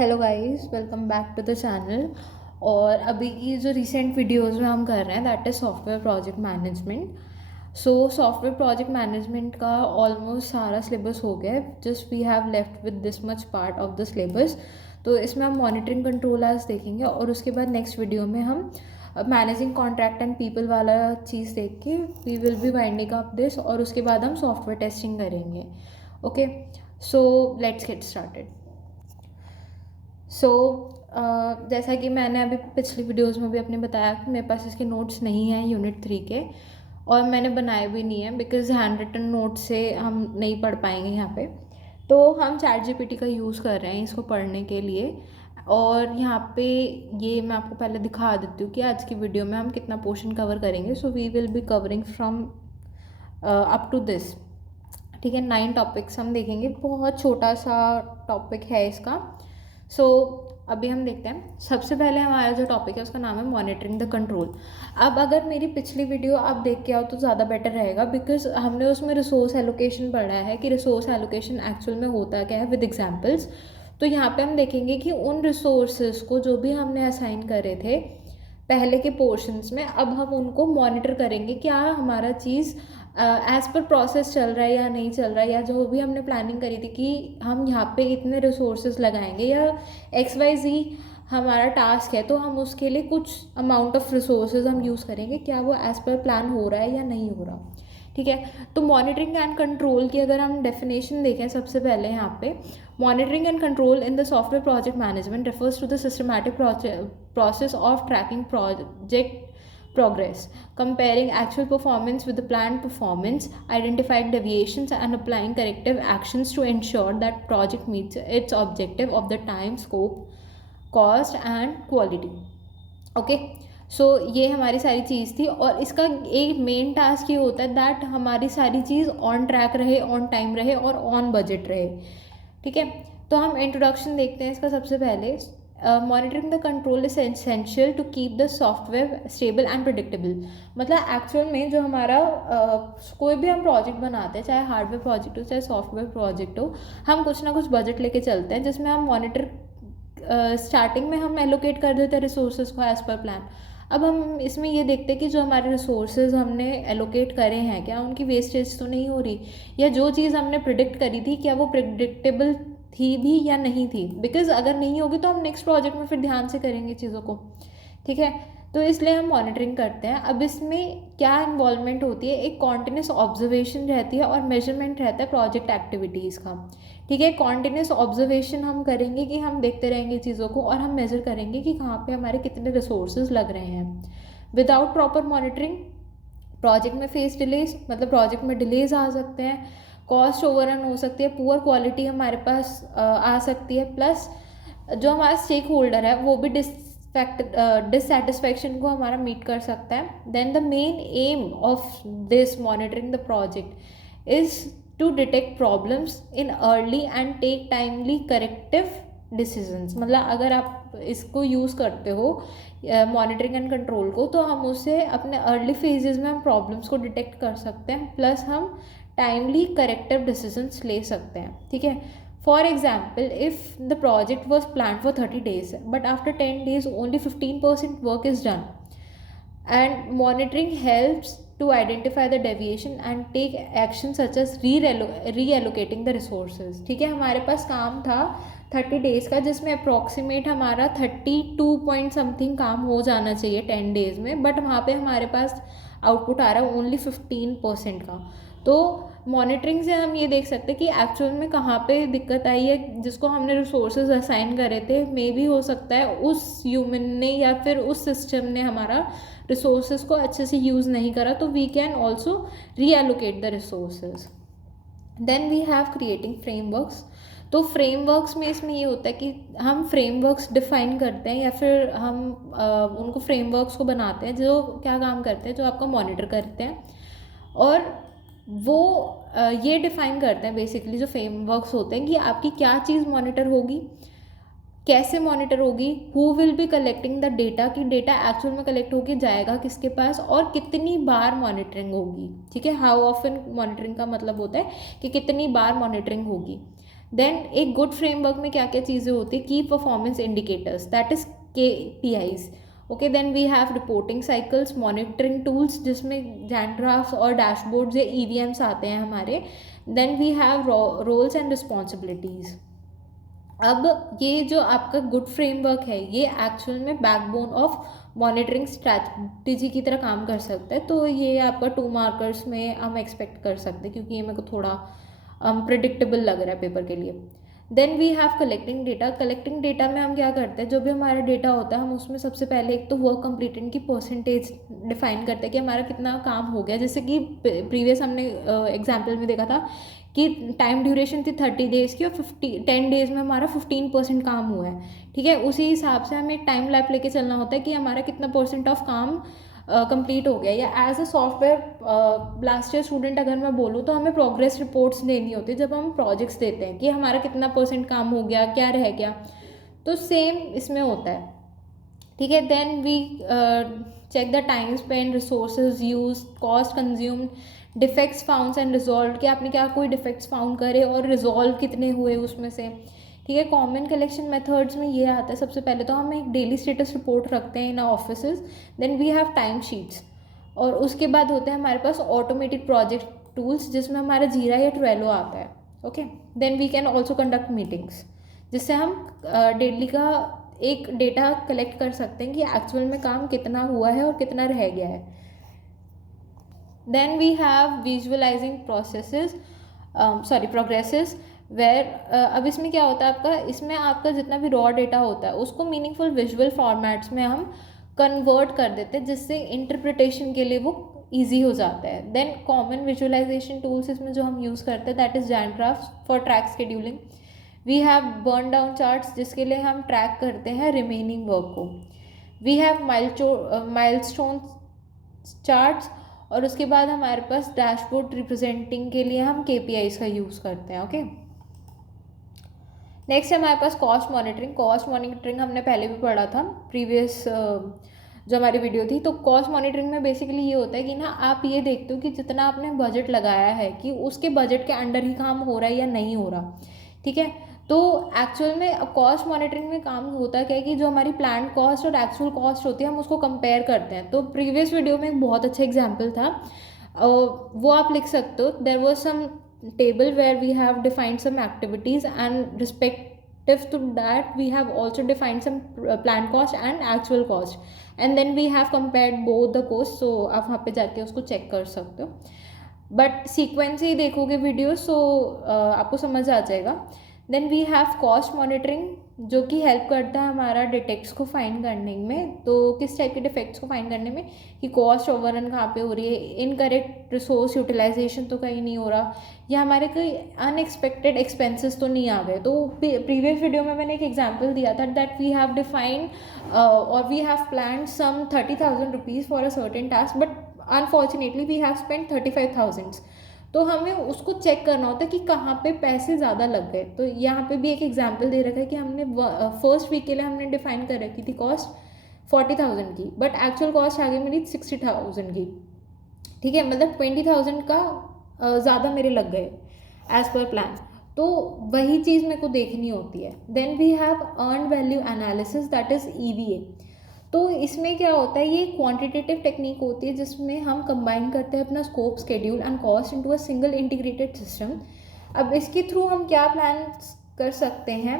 Hello guys, welcome back to the channel. और अभी की जो रिसेंट वीडियोस में हम कर रहे हैं that is software project management. Software project management का ऑलमोस्ट सारा सिलेबस हो गया है। Just we have left with this much part of the syllabus. तो इसमें हम मॉनिटरिंग कंट्रोल एज देखेंगे और उसके बाद नेक्स्ट वीडियो में हम मैनेजिंग कॉन्ट्रैक्ट एंड पीपल वाला चीज़ देख के we will be winding up this, और उसके बाद हम सॉफ्टवेयर टेस्टिंग करेंगे। Okay, so let's get started. So जैसा कि मैंने अभी पिछली वीडियोस में भी अपने बताया कि मेरे पास इसके नोट्स नहीं हैं यूनिट 3 के, और मैंने बनाए भी नहीं हैं बिकॉज हैंड रिटन नोट से हम नहीं पढ़ पाएंगे यहाँ पे। तो हम चैट जीपीटी का यूज़ कर रहे हैं इसको पढ़ने के लिए। और यहाँ पे ये मैं आपको पहले दिखा देती हूँ कि आज की वीडियो में हम कितना पोर्शन कवर करेंगे। So we will be covering from up to this. ठीक है, 9 टॉपिक्स हम देखेंगे। बहुत छोटा सा टॉपिक है इसका। अभी हम देखते हैं। सबसे पहले हमारा जो टॉपिक है उसका नाम है मॉनिटरिंग द कंट्रोल। अब अगर मेरी पिछली वीडियो आप देख के आओ तो ज़्यादा बेटर रहेगा, बिकॉज हमने उसमें रिसोर्स एलोकेशन पढ़ा है कि रिसोर्स एलोकेशन एक्चुअल में होता क्या है विद एग्जाम्पल्स। तो यहाँ पे हम देखेंगे कि उन रिसोर्सेज को जो भी हमने असाइन करे थे पहले के पोर्शंस में, अब हम उनको मॉनिटर करेंगे क्या हमारा चीज़ एज़ पर प्रोसेस चल रहा है या नहीं चल रहा है, या जो भी हमने प्लानिंग करी थी कि हम यहाँ पे इतने रिसोर्सेज लगाएंगे या XYZ हमारा टास्क है, तो हम उसके लिए कुछ अमाउंट ऑफ रिसोर्सेज हम यूज़ करेंगे, क्या वो एज़ पर प्लान हो रहा है या नहीं हो रहा। ठीक है, तो मॉनिटरिंग एंड कंट्रोल की अगर हम डेफिनेशन देखें सबसे पहले यहाँ पे, monitoring and control in the software project management refers to the systematic process of tracking project progress, comparing actual performance with the planned performance, identifying deviations and applying corrective actions to ensure that project meets its objective of the time, scope, cost and quality. Okay, ये हमारी सारी चीज़ थी, और इसका एक main task ये होता है दैट हमारी सारी चीज़ ऑन ट्रैक रहे, ऑन टाइम रहे और ऑन बजट रहे। ठीक है, तो हम इंट्रोडक्शन देखते हैं इसका सबसे पहले। Monitoring the control is essential to keep the software stable and predictable. मतलब एक्चुअल में जो हमारा कोई भी हम प्रोजेक्ट बनाते हैं, चाहे हार्डवेयर प्रोजेक्ट हो चाहे सॉफ्टवेयर प्रोजेक्ट हो, हम कुछ ना कुछ बजट लेके चलते हैं जिसमें हम मॉनिटर स्टार्टिंग में हम एलोकेट कर देते हैं रिसोर्सेज को एज़ पर प्लान। अब हम इसमें ये देखते हैं कि जो हमारे रिसोर्सेज हमने एलोकेट करे हैं क्या उनकी वेस्टेज तो नहीं हो रही, या जो चीज़ हमने प्रिडिक्ट करी थी क्या वो प्रिडिक्टेबल थी भी या नहीं थी। बिकॉज अगर नहीं होगी तो हम नेक्स्ट प्रोजेक्ट में फिर ध्यान से करेंगे चीज़ों को। ठीक है, तो इसलिए हम मॉनिटरिंग करते हैं। अब इसमें क्या इन्वॉल्वमेंट होती है, एक कॉन्टिन्यूस ऑब्जर्वेशन रहती है और मेजरमेंट रहता है प्रोजेक्ट एक्टिविटीज़ का। ठीक है, कॉन्टिन्यूस ऑब्जर्वेशन हम करेंगे कि हम देखते रहेंगे चीज़ों को, और हम मेजर करेंगे कि कहाँ पे हमारे कितने रिसोर्सेज लग रहे हैं। विदाउट प्रॉपर मॉनिटरिंग प्रोजेक्ट में फेस डिलेज, मतलब प्रोजेक्ट में डिलेज आ सकते हैं, कॉस्ट ओवररन हो सकती है, पुअर क्वालिटी हमारे पास आ सकती है, प्लस जो हमारा स्टेक होल्डर है वो भी डिससेटिस्फैक्शन को हमारा मीट कर सकता है। Then the main aim of this monitoring the project is to detect problems in early and take timely corrective decisions. मतलब अगर आप इसको यूज़ करते हो मॉनिटरिंग एंड कंट्रोल को, तो हम उससे अपने अर्ली फेजेस में हम प्रॉब्लम्स को डिटेक्ट कर सकते हैं, प्लस हम टाइमली करेक्टिव डिसीजंस ले सकते हैं। ठीक है, for example if the project was plan for 30 days but after 10 days only 15% work is done, and monitoring helps to identify the deviation and take action such as reallocating the resources. ठीक है, हमारे पास काम था 30 days का जिसमें approximate हमारा 32 point something काम हो जाना चाहिए 10 days में, बट वहाँ पे हमारे पास आउटपुट आ रहा है ओनली 15% का। तो मॉनिटरिंग से हम ये देख सकते हैं कि एक्चुअल में कहाँ पे दिक्कत आई है। जिसको हमने रिसोर्सेज असाइन करे थे, मे भी हो सकता है उस ह्यूमन ने या फिर उस सिस्टम ने हमारा रिसोर्सेज को अच्छे से यूज़ नहीं करा, तो we can also reallocate the resources. Then we have creating frameworks. तो फ्रेमवर्क्स में इसमें ये होता है कि हम फ्रेमवर्क्स डिफाइन करते हैं या फिर हम उनको फ्रेमवर्क्स को बनाते हैं जो क्या काम करते हैं, जो आपका मॉनिटर करते हैं, और वो ये डिफाइन करते हैं बेसिकली जो फ्रेमवर्क्स होते हैं कि आपकी क्या चीज़ मॉनिटर होगी, कैसे मॉनिटर होगी, who will be collecting the data, कि डेटा एक्चुअल में कलेक्ट होके जाएगा किसके पास, और कितनी बार मॉनिटरिंग होगी। ठीक है, हाउ ऑफन मॉनिटरिंग का मतलब होता है कि कितनी बार मॉनिटरिंग होगी। देन एक गुड फ्रेमवर्क में क्या क्या चीज़ें होती है, key performance indicators, that is KPIs. Okay, then we have reporting cycles, monitoring tools जिसमें जैन ग्राफ्स और डैशबोर्ड्स या EVMs आते हैं हमारे. Then we have roles and responsibilities. अब ये जो आपका गुड फ्रेमवर्क है ये एक्चुअल में बैकबोन ऑफ मॉनिटरिंग स्ट्रैटेजी की तरह काम कर सकता है. तो ये आपका 2 मार्कर्स में हम एक्सपेक्ट कर सकते हैं, क्योंकि ये मेरे को थोड़ा प्रिडिक्टेबल लग रहा है पेपर के लिए. Then we have collecting data. Collecting data में हम क्या करते हैं, जो भी हमारा डेटा होता है हम उसमें सबसे पहले एक तो वर्क कंप्लीटेड की परसेंटेज डिफाइन करते हैं कि हमारा कितना काम हो गया. जैसे कि प्रीवियस हमने एग्जाम्पल में देखा था कि टाइम ड्यूरेशन थी 30 डेज़ की और 10 डेज़ में हमारा 15% काम हुआ है. ठीक है, उसी हिसाब से हमें एक टाइम लैप लेके चलना होता है कि हमारा कितना परसेंट ऑफ काम कंप्लीट हो गया. या as a software last year student अगर मैं बोलूँ तो हमें प्रोग्रेस रिपोर्ट्स देनी होती है जब हम प्रोजेक्ट्स देते हैं कि हमारा कितना परसेंट काम हो गया, क्या रह गया. तो सेम इसमें होता है. ठीक है, then we check the time spend, resources use, cost consumed, defects found and resolve, कि आपने क्या कोई डिफेक्ट्स फाउंड करे और रिजॉल्व कितने हुए उसमें से. ठीक है, कॉमन कलेक्शन मेथड्स में ये आता है. सबसे पहले तो हम एक डेली स्टेटस रिपोर्ट रखते हैं in offices. Then we have time sheets, और उसके बाद होते हैं हमारे पास ऑटोमेटेड प्रोजेक्ट टूल्स जिसमें हमारा जीरा या ट्रेलो आता है. Okay, then we can also conduct meetings जिससे हम डेली का एक डेटा कलेक्ट कर सकते हैं कि एक्चुअल में काम कितना हुआ है और कितना रह गया है. Then we have visualizing progresses where, अब इसमें क्या होता है आपका, इसमें आपका जितना भी रॉ डेटा होता है उसको मीनिंगफुल विजुअल फॉर्मेट्स में हम कन्वर्ट कर देते हैं जिससे इंटरप्रिटेशन के लिए वो ईजी हो जाता है. देन कॉमन विजुअलाइजेशन टूल्स इसमें जो हम यूज़ करते हैं दैट इज़ जैन graphs for track scheduling. We have burn down charts जिसके लिए हम ट्रैक करते हैं रिमेनिंग वर्क को. वी हैव माइलस्टोन चार्ट्स, और उसके बाद हमारे पास डैशबोर्ड रिप्रेजेंटिंग के लिए हम KPIs का यूज़ करते हैं. ओके, नेक्स्ट है हमारे पास कॉस्ट मॉनिटरिंग. कॉस्ट मॉनिटरिंग हमने पहले भी पढ़ा था प्रीवियस जो हमारी वीडियो थी. तो कॉस्ट मॉनिटरिंग में बेसिकली ये होता है कि ना आप ये देखते हो कि जितना आपने बजट लगाया है कि उसके बजट के अंडर ही काम हो रहा है या नहीं हो रहा. ठीक है, तो एक्चुअल में कॉस्ट मॉनिटरिंग में काम होता क्या है कि जो हमारी प्लान कॉस्ट और एक्चुअल कॉस्ट होती है हम उसको कंपेयर करते हैं. तो प्रीवियस वीडियो में एक बहुत अच्छा एग्जाम्पल था, वो आप लिख सकते हो. There was some table where we have defined some activities and respective to that we have also defined some planned cost and actual cost, and then we have compared both the cost. so आप वहाँ पे जाके उसको check कर सकते हो, but sequence ही देखोगे video so आपको समझ आ जाएगा. Then we have cost monitoring जो कि हेल्प करता है हमारा डिटेक्ट्स को फाइंड करने में. तो किस टाइप के डिफेक्ट्स को फाइंड करने में कि कॉस्ट ओवररन कहाँ पे हो रही है, इनकरेक्ट रिसोर्स यूटिलाइजेशन तो कहीं नहीं हो रहा, या हमारे कोई अनएक्सपेक्टेड एक्सपेंसेस तो नहीं आ गए. तो प्रीवियस वीडियो में मैंने एक एग्जांपल दिया था दैट वी हैव डिफाइंड और we have planned some 30,000 rupees for a certain task, but unfortunately we have spend 35,000. तो हमें उसको चेक करना होता है कि कहाँ पे पैसे ज़्यादा लग गए. तो यहाँ पे भी एक एग्जांपल दे रखा है कि हमने फर्स्ट वीक के लिए हमने डिफाइन कर रखी थी कॉस्ट 40,000 की, बट एक्चुअल कॉस्ट आ गई मेरी 60,000 की. ठीक है, मतलब 20,000 का ज़्यादा मेरे लग गए एज पर प्लान. तो वही चीज़ मेरे को देखनी होती है. Then we have earn value analysis that is EVA. तो इसमें क्या होता है, ये क्वांटिटेटिव टेक्निक होती है जिसमें हम कंबाइन करते हैं अपना scope, schedule and cost into a single integrated system. अब इसके थ्रू हम क्या प्लान कर सकते हैं,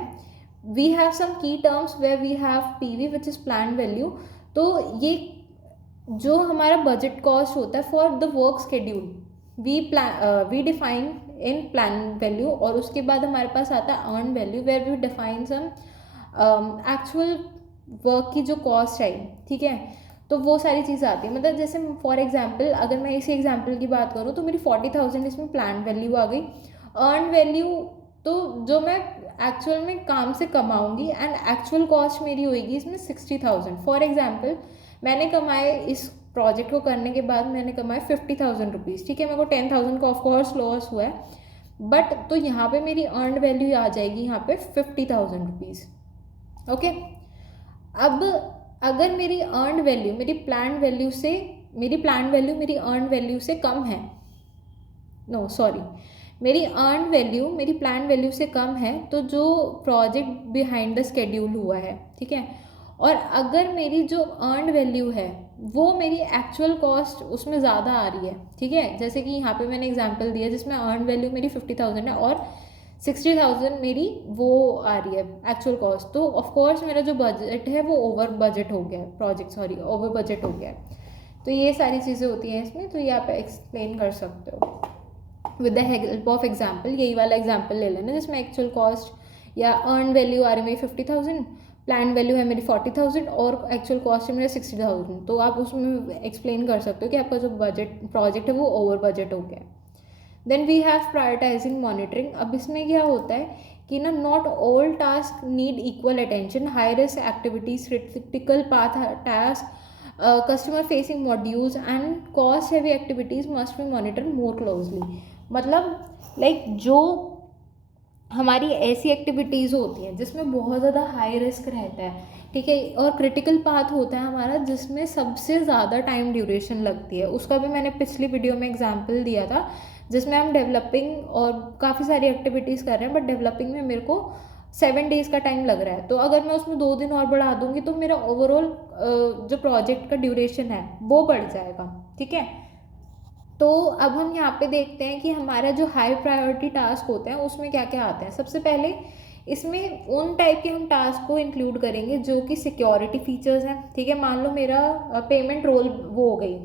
we have some key terms where we have PV which is plan value. तो ये जो हमारा बजट कॉस्ट होता है for the work schedule we define in plan value, और उसके बाद हमारे पास आता है earn value where we define some actual work की जो कॉस्ट आई. ठीक है, तो वो सारी चीज़ आती है. मतलब जैसे फॉर एग्जांपल अगर मैं इसी एग्जांपल की बात करूँ तो मेरी 40,000 इसमें प्लान वैल्यू आ गई. अर्न वैल्यू तो जो मैं एक्चुअल में काम से कमाऊंगी, एंड एक्चुअल कॉस्ट मेरी होगी इसमें 60,000. फॉर एग्जांपल मैंने कमाए इस प्रोजेक्ट को करने के बाद मैंने कमाए 50,000 रुपीज़. ठीक है, मेरे को 10,000 का ऑफकोर्स लॉस हुआ है, बट तो यहाँ पे मेरी अर्न वैल्यू आ जाएगी यहाँ पे 50,000 रुपीज़. ओके, अब अगर मेरी अर्न वैल्यू मेरी प्लान वैल्यू मेरी अर्न वैल्यू से कम है, नो सॉरी, मेरी अर्न वैल्यू मेरी प्लान वैल्यू से कम है तो जो प्रोजेक्ट बिहाइंड द स्केड्यूल हुआ है, ठीक है। और अगर मेरी जो अर्न वैल्यू है वो मेरी एक्चुअल कॉस्ट उसमें ज़्यादा आ रही है, ठीक है, जैसे कि यहाँ पे मैंने एग्जांपल दिया जिसमें अर्न वैल्यू मेरी 50,000 है और 60,000 मेरी वो आ रही है एक्चुअल कॉस्ट, तो ऑफकोर्स मेरा जो बजट है वो ओवर बजट हो गया है, प्रोजेक्ट सॉरी ओवर बजट हो गया है। तो ये सारी चीज़ें होती हैं इसमें, तो ये आप एक्सप्लेन कर सकते हो with the help of example. यही वाला एग्जाम्पल ले लेना जिसमें एक्चुअल कॉस्ट या अर्न वैल्यू आ रही है मेरी 50,000, प्लान वैल्यू है मेरी 40,000 और एक्चुअल कॉस्ट है मेरा 60,000, तो आप उसमें एक्सप्लेन कर सकते हो कि आपका जो बजट प्रोजेक्ट है वो ओवर बजट हो गया है। Then we have prioritizing monitoring. अब इसमें क्या होता है कि ना not all task need equal attention, high risk activities, critical path task, customer facing modules and cost heavy activities must be monitor more closely. मतलब लाइक जो हमारी ऐसी एक्टिविटीज़ होती हैं जिसमें बहुत ज़्यादा हाई रिस्क रहता है, ठीक है, और क्रिटिकल पाथ होता है हमारा जिसमें सबसे ज़्यादा टाइम ड्यूरेशन लगती है, उसका भी मैंने पिछली वीडियो में एग्जांपल दिया था जिसमें हम डेवलपिंग और काफ़ी सारी एक्टिविटीज़ कर रहे हैं बट डेवलपिंग में मेरे को 7 डेज़ का टाइम लग रहा है, तो अगर मैं उसमें 2 दिन और बढ़ा दूंगी तो मेरा ओवरऑल जो प्रोजेक्ट का ड्यूरेशन है वो बढ़ जाएगा, ठीक है। तो अब हम यहाँ पे देखते हैं कि हमारा जो हाई प्रायोरिटी टास्क होते हैं उसमें क्या क्या आता है। सबसे पहले इसमें उन टाइप के हम टास्क को इंक्लूड करेंगे जो कि सिक्योरिटी फीचर्स हैं, ठीक है। मान लो मेरा पेमेंट रोल वो हो गई,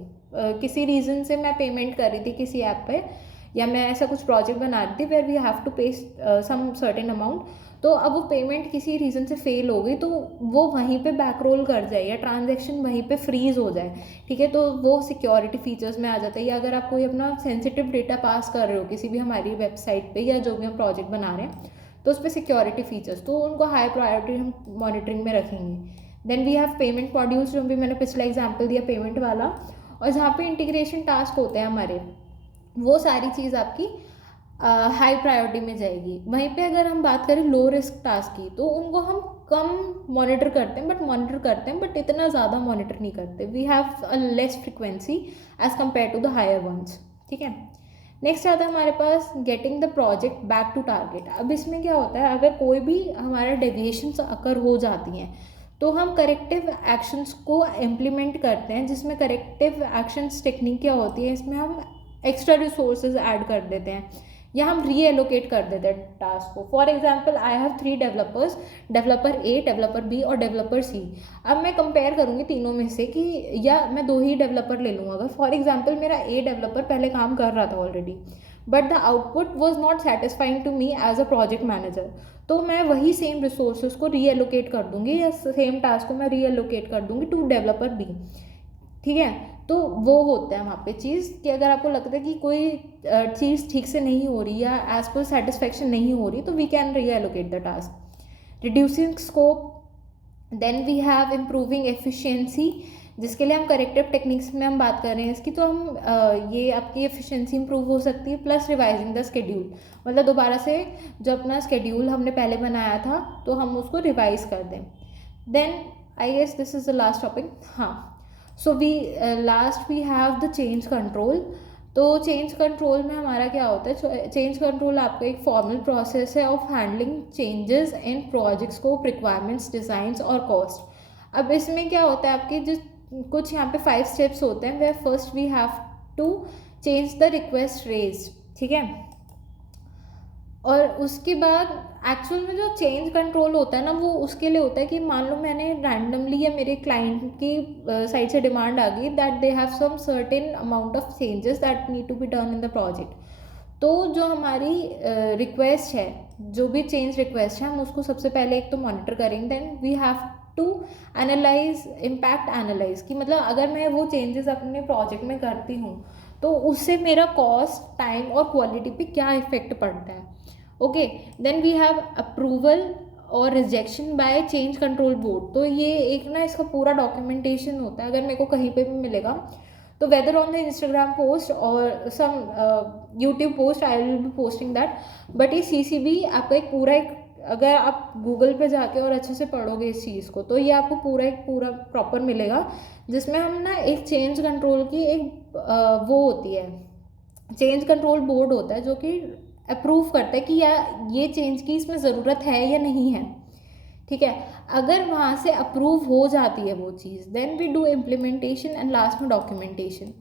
किसी रीज़न से मैं पेमेंट कर रही थी किसी ऐप पे, या मैं ऐसा कुछ प्रोजेक्ट बना रही थी वेयर वी हैव टू पे सम सर्टेन अमाउंट, तो अब वो पेमेंट किसी रीज़न से फेल हो गई तो वो वहीं पे बैक रोल कर जाए या ट्रांजैक्शन वहीं पे फ्रीज हो जाए, ठीक है, तो वो सिक्योरिटी फीचर्स में आ जाता है। या अगर आप कोई अपना सेंसिटिव डेटा पास कर रहे हो किसी भी हमारी वेबसाइट पे या जो भी हम प्रोजेक्ट बना रहे हैं तो उस पर सिक्योरिटी फीचर्स, तो उनको हाई प्रायोरिटी हम मॉनिटरिंग में रखेंगे। Then we have payment modules, जो भी मैंने पिछला एग्जाम्पल दिया पेमेंट वाला, और जहाँ पे इंटीग्रेशन टास्क होते हैं हमारे वो सारी चीज़ आपकी हाई प्रायोरिटी में जाएगी। वहीं पे अगर हम बात करें लो रिस्क टास्क की तो उनको हम कम मॉनिटर करते हैं बट इतना ज़्यादा मॉनिटर नहीं करते। We have a less frequency as compared to the higher ones, ठीक है। नेक्स्ट आता है हमारे पास getting the project back to target. अब इसमें क्या होता है, अगर कोई भी हमारा डेविएशंस अकर हो जाती हैं तो हम करेक्टिव एक्शंस को इम्प्लीमेंट करते हैं, जिसमें करेक्टिव एक्शंस टेक्निक क्या होती है, इसमें हम एक्स्ट्रा रिसोर्सेज ऐड कर देते हैं या हम रीएलोकेट कर देते हैं टास्क को। For example I have 3 developers, developer A, developer B और डेवलपर सी। अब मैं कंपेयर करूँगी तीनों में से कि या मैं 2 ही डेवलपर ले लूँगा। अगर फॉर एग्जाम्पल मेरा ए डेवलपर पहले काम कर रहा था already but the output was not satisfying to me as a project manager, तो मैं वही सेम रिसोर्सेज को रीएलोकेट कर दूँगी या सेम टास्क को मैं रीएलोकेट कर दूँगी टू डेवलपर बी, ठीक है। तो वो होता है वहाँ पे चीज़ कि अगर आपको लगता है कि कोई चीज़ ठीक से नहीं हो रही या एज पर सेटिस्फेक्शन नहीं हो रही तो we can reallocate the task. Reducing scope, then we have improving efficiency, जिसके लिए हम करेक्टिव टेक्निक्स में हम बात कर रहे हैं इसकी, तो हम ये आपकी एफिशिएंसी इंप्रूव हो सकती है। प्लस रिवाइजिंग द स्केड्यूल, मतलब दोबारा से जो अपना स्केड्यूल हमने पहले बनाया था तो हम उसको रिवाइज कर दें। Then I guess this is the last topic. हाँ, so we last we have the change control. तो चेंज कंट्रोल में हमारा क्या होता है, चेंज कंट्रोल आपका एक फॉर्मल प्रोसेस है of handling changes in projects को, रिक्वायरमेंट्स, डिज़ाइंस और कॉस्ट। अब इसमें क्या होता है आपके जो कुछ यहाँ पे 5 स्टेप्स होते हैं, वे first we have to change the request raise, ठीक है। और उसके बाद एक्चुअल में जो चेंज कंट्रोल होता है ना वो उसके लिए होता है कि मान लो मैंने रैंडमली या मेरे क्लाइंट की साइड से डिमांड आ गई that they have some certain amount of changes that need to be done in the project, तो जो हमारी रिक्वेस्ट है, जो भी चेंज रिक्वेस्ट है, हम उसको सबसे पहले एक तो मॉनिटर करेंगे। Then we have to analyze impact analyze, कि मतलब अगर मैं वो चेंजेस अपने प्रोजेक्ट में करती हूँ तो उससे मेरा कॉस्ट, टाइम और क्वालिटी पे क्या इफेक्ट पड़ता है। Okay, then we have approval और rejection by change control board. तो ये एक ना इसका पूरा डॉक्यूमेंटेशन होता है, अगर मेरे को कहीं पे भी मिलेगा तो whether on the Instagram post और some YouTube post I will be posting that, but ये CCB आपका एक पूरा एक, अगर आप गूगल पे जाके और अच्छे से पढ़ोगे इस चीज़ को तो ये आपको पूरा प्रॉपर मिलेगा, जिसमें हम ना एक चेंज कंट्रोल की एक वो होती है, चेंज कंट्रोल बोर्ड होता है जो कि अप्रूव करता है कि या ये चेंज की इसमें ज़रूरत है या नहीं है, ठीक है। अगर वहाँ से अप्रूव हो जाती है वो चीज़, then we do implementation and last में documentation.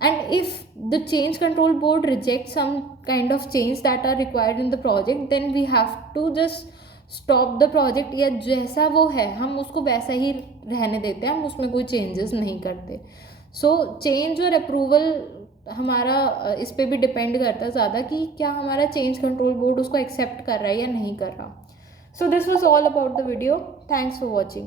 And if the change control board reject some kind of change that are required in the project, then we have to just stop the project, या जैसा वो है हम उसको वैसा ही रहने देते हैं, हम उसमें कोई चेंजेस नहीं करते। सो चेंज और अप्रूवल हमारा इस पे भी डिपेंड करता है ज़्यादा कि क्या हमारा चेंज कंट्रोल बोर्ड उसको एक्सेप्ट कर रहा है या नहीं कर रहा। So this was all about the video. Thanks for watching.